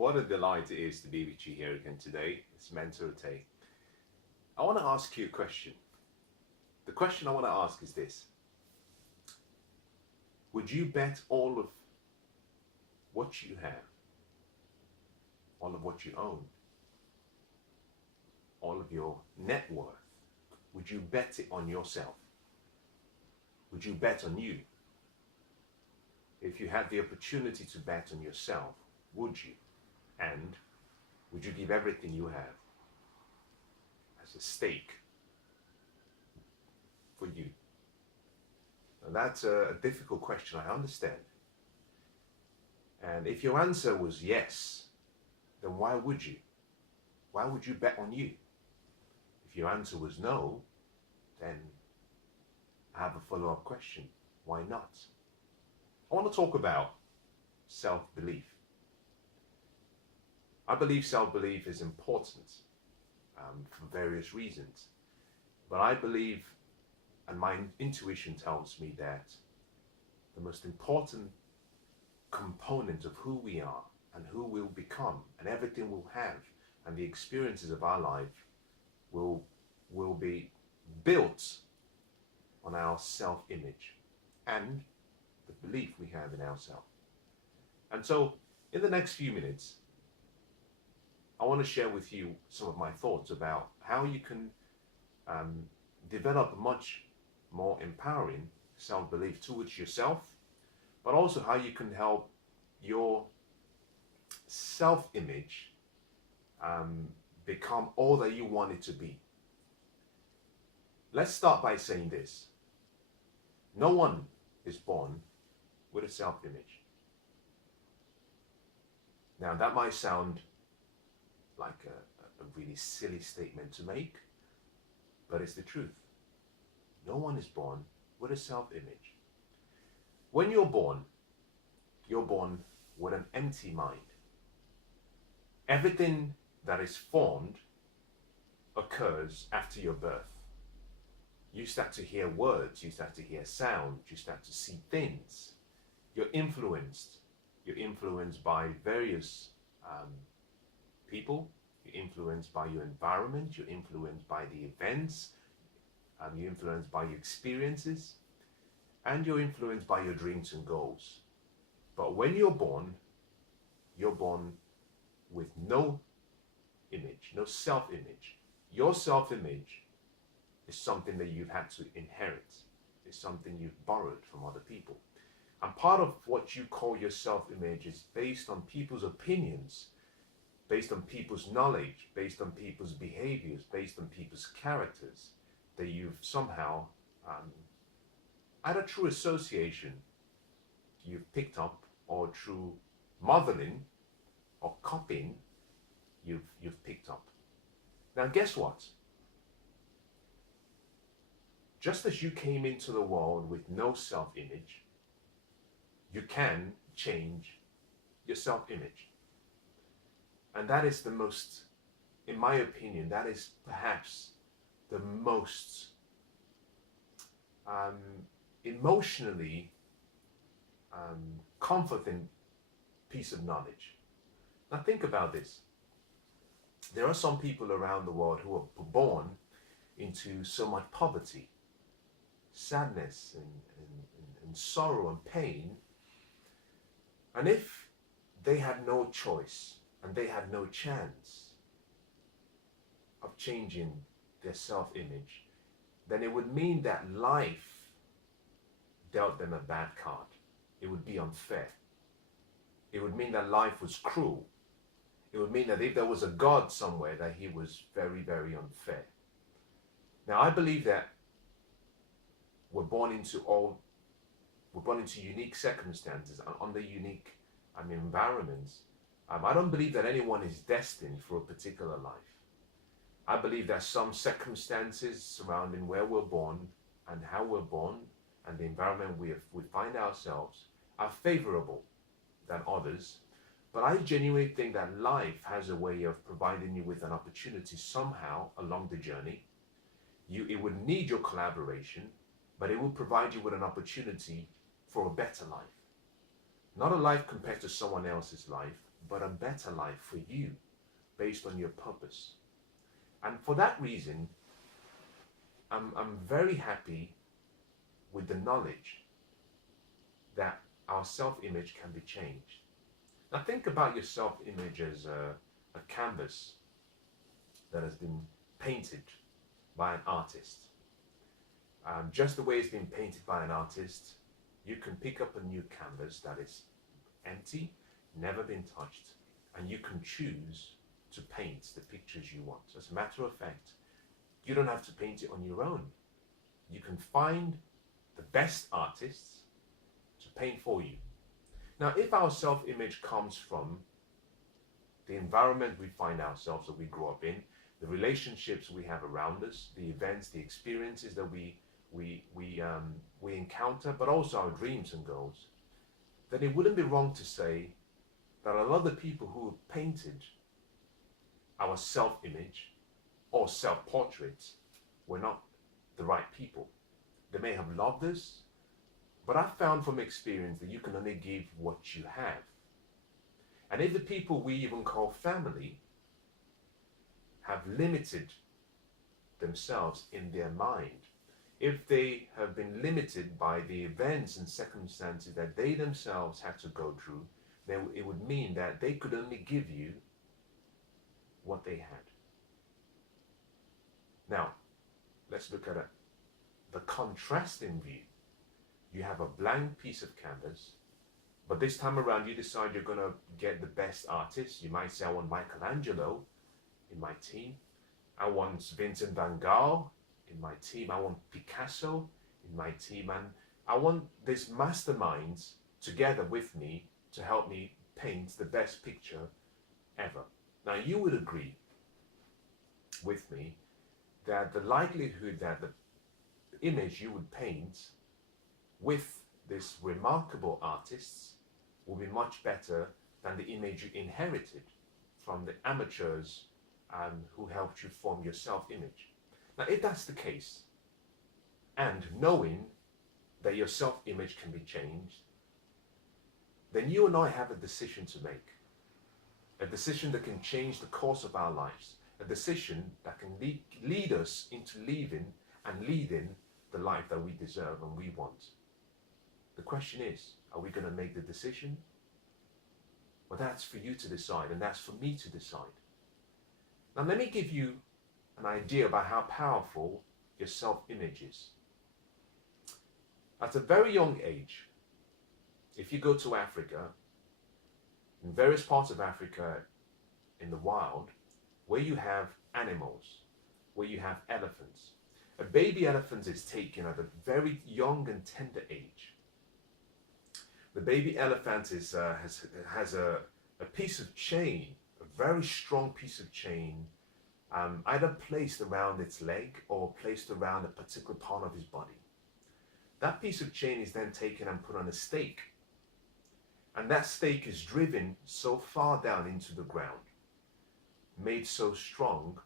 What a delight it is to be with you here again today. It's Mensah Oteh. I want to ask you a question. The question I want to ask is this. Would you bet all of what you have, all of what you own, all of your net worth, would you bet it on yourself? Would you bet on you? If you had the opportunity to bet on yourself, would you? And would you give everything you have as a stake for you? And that's a difficult question, I understand. And if your answer was yes, then why would you? Why would you bet on you? If your answer was no, then I have a follow-up question. Why not? I want to talk about self-belief. I believe self-belief is important for various reasons. But I believe, and my intuition tells me that the most important component of who we are and who we'll become and everything we'll have and the experiences of our life will be built on our self-image and the belief we have in ourselves. And so in the next few minutes, I want to share with you some of my thoughts about how you can develop a much more empowering self-belief towards yourself, but also how you can help your self-image become all that you want it to be. Let's start by saying this. No one is born with a self-image. Now that might sound like a really silly statement to make, but it's the truth. No one is born with a self-image. When you're born with an empty mind. Everything that is formed occurs after your birth. You start to hear words, you start to hear sound, you start to see things. You're influenced by various people, you're influenced by your environment, you're influenced by the events, you're influenced by your experiences, and you're influenced by your dreams and goals. But when you're born with no image, no self-image. Your self-image is something that you've had to inherit. It's something you've borrowed from other people. And part of what you call your self-image is based on people's opinions, based on people's knowledge, based on people's behaviors, based on people's characters that you've somehow, either through association, you've picked up, or through modeling or copying, you've picked up. Now guess what? Just as you came into the world with no self-image, you can change your self-image. And that is the most, in my opinion, that is perhaps the most emotionally comforting piece of knowledge. Now think about this. There are some people around the world who are born into so much poverty, sadness and sorrow and pain. And if they had no choice and they had no chance of changing their self-image, then it would mean that life dealt them a bad card. It would be unfair. It would mean that life was cruel. It would mean that if there was a God somewhere, that he was very, very unfair. Now, I believe that we're born into unique circumstances and under unique environments. I don't believe that anyone is destined for a particular life. I believe that some circumstances surrounding where we're born and how we're born and the environment we find ourselves are favorable than others. But I genuinely think that life has a way of providing you with an opportunity somehow along the journey. It would need your collaboration, but it will provide you with an opportunity for a better life. Not a life compared to someone else's life, but a better life for you based on your purpose. And for that reason, I'm very happy with the knowledge that our self-image can be changed. Now think about your self-image as a canvas that has been painted by an artist. Just the way it's been painted by an artist, you can pick up a new canvas that is empty, never been touched, and you can choose to paint the pictures you want. As a matter of fact, you don't have to paint it on your own. You can find the best artists to paint for you. Now, if our self-image comes from the environment we find ourselves, that we grow up in, the relationships we have around us, the events, the experiences that we encounter, but also our dreams and goals, then it wouldn't be wrong to say that a lot of the people who have painted our self-image or self-portraits were not the right people. They may have loved us, but I've found from experience that you can only give what you have. And if the people we even call family have limited themselves in their mind, if they have been limited by the events and circumstances that they themselves had to go through, then it would mean that they could only give you what they had. Now, let's look at the contrasting view. You have a blank piece of canvas, but this time around you decide you're going to get the best artist. You might say, I want Michelangelo in my team. I want Vincent van Gogh in my team. I want Picasso in my team. And I want these masterminds together with me to help me paint the best picture ever. Now, you would agree with me that the likelihood that the image you would paint with these remarkable artists will be much better than the image you inherited from the amateurs who helped you form your self-image. Now, if that's the case, and knowing that your self-image can be changed, then you and I have a decision to make. A decision that can change the course of our lives. A decision that can lead us into leading the life that we deserve and we want. The question is, are we going to make the decision? Well, that's for you to decide, and that's for me to decide. Now, let me give you an idea about how powerful your self-image is. At a very young age, if you go to Africa, in various parts of Africa in the wild, where you have animals, where you have elephants, a baby elephant is taken at a very young and tender age. The baby elephant has a piece of chain, a very strong piece of chain, either placed around its leg or placed around a particular part of his body. That piece of chain is then taken and put on a stake. And that stake is driven so far down into the ground, made so strong,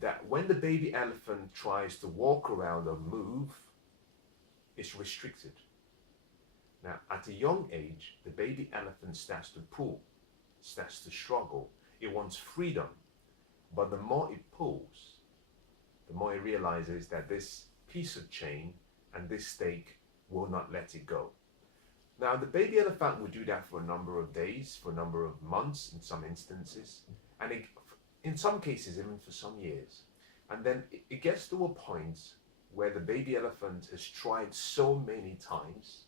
that when the baby elephant tries to walk around or move, it's restricted. Now, at a young age, the baby elephant starts to pull, starts to struggle. It wants freedom. But the more it pulls, the more it realizes that this piece of chain and this stake will not let it go. Now, the baby elephant will do that for a number of days, for a number of months in some instances, and in some cases even for some years. And then it gets to a point where the baby elephant has tried so many times,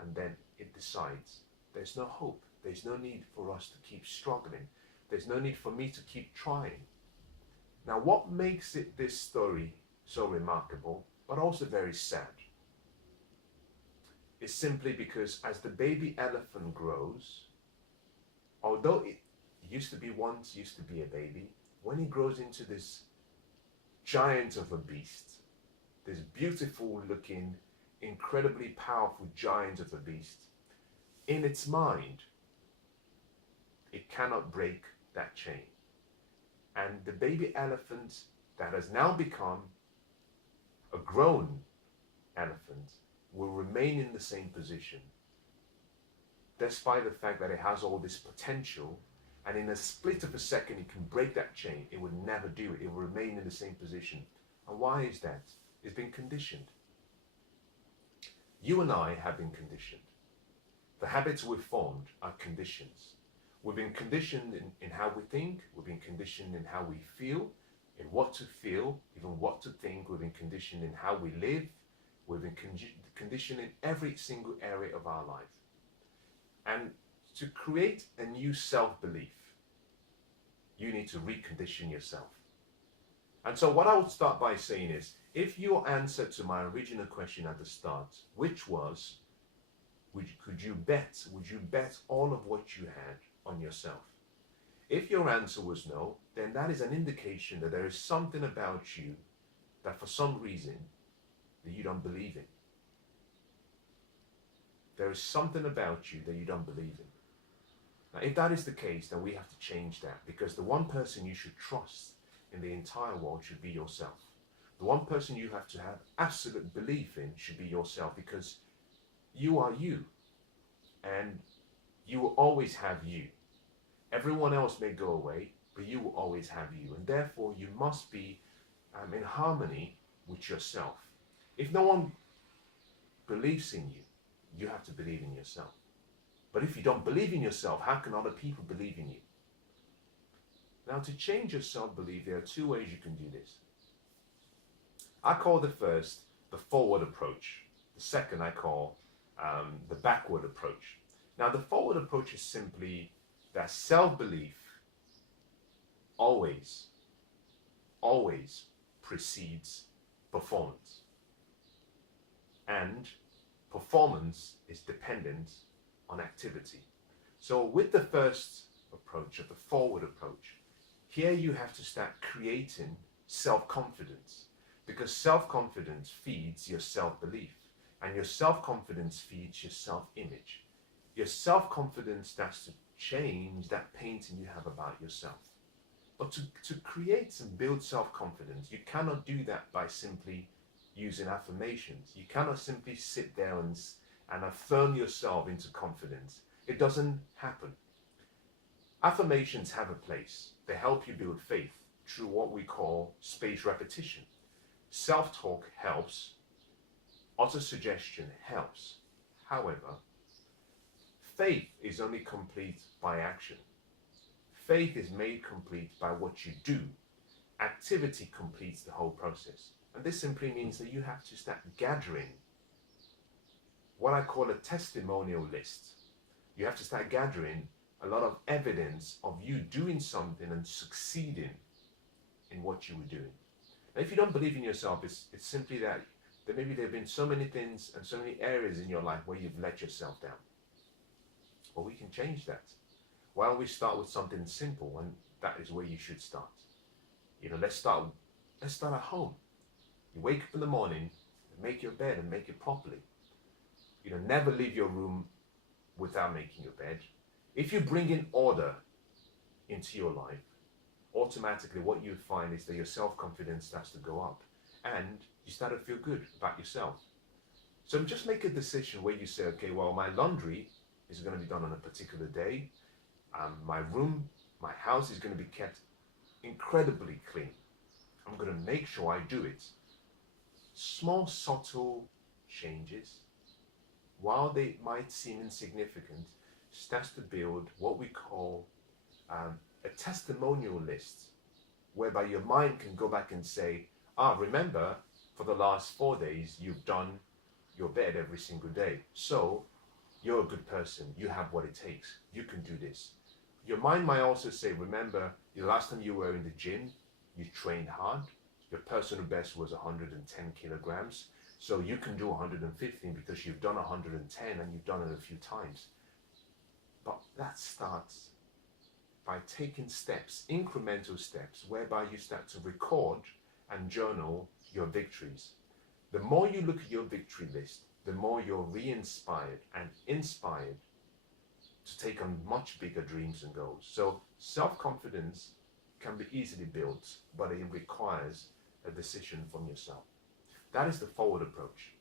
and then it decides there's no hope. There's no need for us to keep struggling. There's no need for me to keep trying. Now, what makes this story so remarkable, but also very sad, is simply because as the baby elephant grows, although it used to be a baby, when he grows into this giant of a beast, this beautiful looking, incredibly powerful giant of a beast, in its mind, it cannot break that chain. And the baby elephant that has now become a grown elephant will remain in the same position despite the fact that it has all this potential, and in a split of a second it can break that chain, it would never do it. It will remain in the same position. And why is that? It's been conditioned. You and I have been conditioned. The habits we've formed are conditions. We've been conditioned in how we think, we've been conditioned in how we feel, in what to feel, even what to think. We've been conditioned in how we live. We've been conditioned in every single area of our life. And to create a new self-belief, you need to recondition yourself. And so what I would start by saying is, if your answer to my original question at the start, which was, would you bet all of what you had on yourself? If your answer was no, then that is an indication that there is something about you that for some reason that you don't believe in. There is something about you that you don't believe in. Now, if that is the case, then we have to change that, because the one person you should trust in the entire world should be yourself. The one person you have to have absolute belief in should be yourself, because you are you, and you will always have you. Everyone else may go away, but you will always have you, and therefore you must be in harmony with yourself. If no one believes in you, you have to believe in yourself. But if you don't believe in yourself, how can other people believe in you? Now, to change your self-belief, there are two ways you can do this. I call the first the forward approach. The second I call the backward approach. Now, the forward approach is simply that self-belief always precedes performance. And performance is dependent on activity. So with the first approach, of the forward approach, here you have to start creating self-confidence, because self-confidence feeds your self-belief, and your self-confidence feeds your self-image. Your self-confidence starts to change that painting you have about yourself. But to create and build self-confidence, you cannot do that by simply using affirmations. You cannot simply sit there and affirm yourself into confidence. It doesn't happen. Affirmations have a place. They help you build faith through what we call spaced repetition. Self-talk helps. Autosuggestion helps. However, faith is only complete by action. Faith is made complete by what you do. Activity completes the whole process. And this simply means that you have to start gathering what I call a testimonial list. You have to start gathering a lot of evidence of you doing something and succeeding in what you were doing. Now, if you don't believe in yourself, it's simply that maybe there have been so many things and so many areas in your life where you've let yourself down. Well, we can change that. Why don't we start with something simple, and that is where you should start. Let's start at home. You wake up in the morning, make your bed and make it properly. Never leave your room without making your bed. If you bring in order into your life, automatically what you find is that your self-confidence starts to go up and you start to feel good about yourself. So just make a decision where you say, okay, well, my laundry is going to be done on a particular day. My room, my house is going to be kept incredibly clean. I'm going to make sure I do it. Small, subtle changes, while they might seem insignificant, starts to build what we call a testimonial list, whereby your mind can go back and say, remember, for the last 4 days, you've done your bed every single day. So you're a good person. You have what it takes. You can do this. Your mind might also say, remember, the last time you were in the gym, you trained hard. Your personal best was 110 kilograms. So you can do 115 because you've done 110 and you've done it a few times. But that starts by taking steps, incremental steps, whereby you start to record and journal your victories. The more you look at your victory list, the more you're re-inspired and inspired to take on much bigger dreams and goals. So self-confidence can be easily built, but it requires a decision from yourself. That is the forward approach.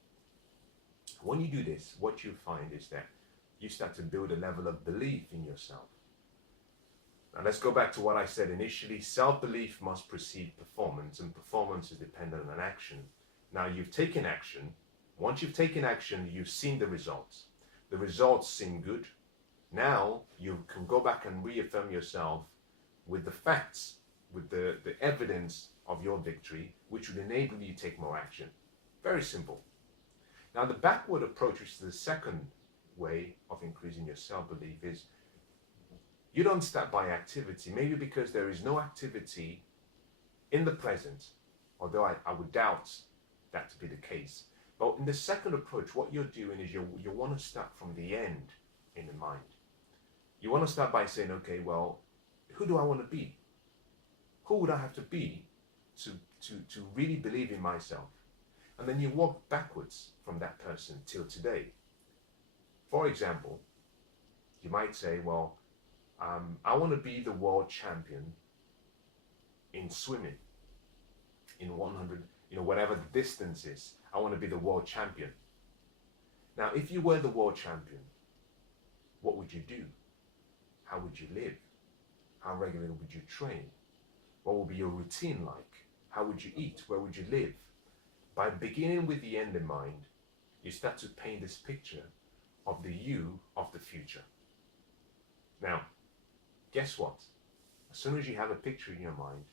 When you do this, what you find is that you start to build a level of belief in yourself. Now let's go back to what I said initially. Self-belief must precede performance, and performance is dependent on action. Now you've taken action. Once you've taken action, you've seen the results. The results seem good. Now you can go back and reaffirm yourself with the facts, with the evidence of your victory, which would enable you to take more action. Very simple. Now the backward approach, which is the second way of increasing your self-belief, is you don't start by activity, maybe because there is no activity in the present, although I would doubt that to be the case. But in the second approach, what you're doing is you want to start from the end in the mind. You want to start by saying, okay, well, who do I want to be? Who would I have to be to really believe in myself? And then you walk backwards from that person till today. For example, you might say, well, I want to be the world champion in swimming, in 100, whatever the distance is. I want to be the world champion. Now, if you were the world champion, what would you do? How would you live? How regularly would you train? What would be your routine like? How would you eat? Where would you live? By beginning with the end in mind, you start to paint this picture of the you of the future. Now, guess what? As soon as you have a picture in your mind,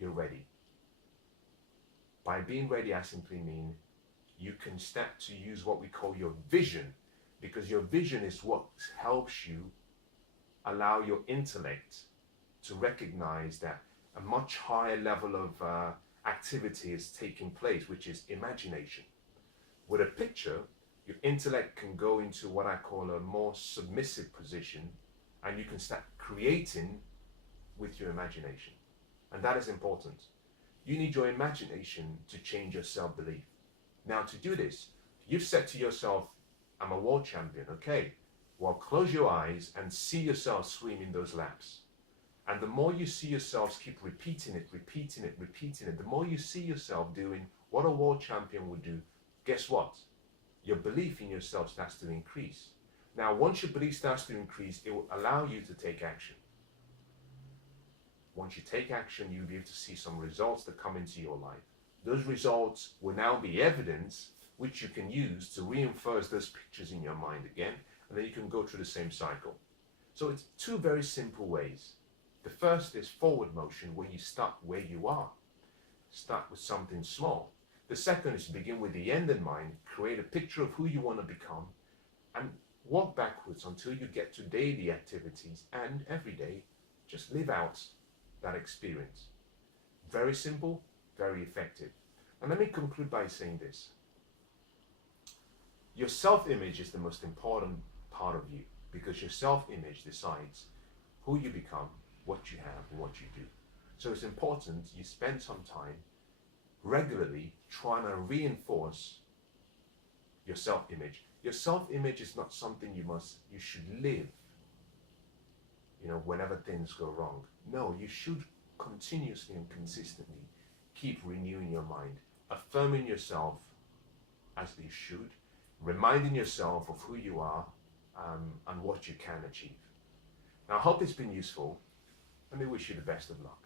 you're ready. By being ready, I simply mean you can start to use what we call your vision, because your vision is what helps you allow your intellect to recognize that a much higher level of activity is taking place, which is imagination. With a picture, your intellect can go into what I call a more submissive position, and you can start creating with your imagination. And that is important. You need your imagination to change your self-belief. Now, to do this, you've said to yourself, I'm a world champion. Okay, well, close your eyes and see yourself swimming those laps. And the more you see yourselves keep repeating it, the more you see yourself doing what a world champion would do, guess what? Your belief in yourself starts to increase. Now, once your belief starts to increase, it will allow you to take action. Once you take action, you'll be able to see some results that come into your life. Those results will now be evidence which you can use to reinforce those pictures in your mind again, and then you can go through the same cycle. So it's two very simple ways. The first is forward motion, where you start where you are. Start with something small. The second is to begin with the end in mind, create a picture of who you want to become, and walk backwards until you get to daily activities, and every day just live out that experience. Very simple, very effective. And let me conclude by saying this. Your self-image is the most important part of you, because your self-image decides who you become, what you have, and what you do. So it's important you spend some time regularly trying to reinforce your self-image. Your self-image is not something you should live, whenever things go wrong. No, you should continuously and consistently keep renewing your mind, affirming yourself as you should, reminding yourself of who you are and what you can achieve. Now, I hope it's been useful. Let me wish you the best of luck.